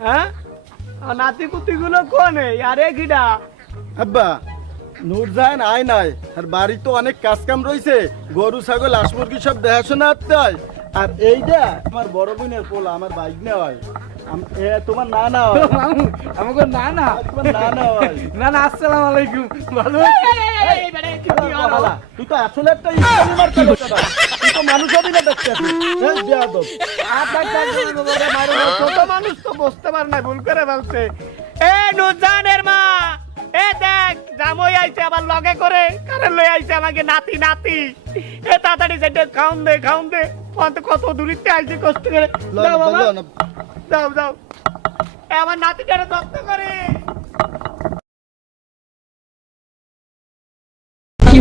হ্যাঁ নাতি কুতি গুলো কোনে আরে কিডা আব্বা নূরজাহান আয় নাই আর বাড়ি তো অনেক কাজ কাম রয়েছে গরু ছাগল হাঁস মুরগি সব দেখাশোনা করতে হয় আর এইটা আমার বড় বোনের পোলা আমার বাইক নেওয়া হয় তোমার না না হয় আমাকে না না তোমার না না হয় না না আসসালামু আলাইকুম ভালো বাবা, তুই তো আসলে একটা ইসলামী মার্কা লোকেরা। তুই তো মানুষ হবি না দেখতে এই বেয়াদব। ছোট মানুষ তো বুঝতে পারে না ভুল করে বলছে এ নুরজানের মা এ দেখ জামই আইছে আবার লগে করে কারে লই আইছে আমাকে নাতি নাতি এ তাড়াতাড়ি সেটা খাউন দে কত দূরিতে আইছে কষ্ট করে দাও বাবা দাও দাও এ আমার নাতিটারে যত্ন করে কি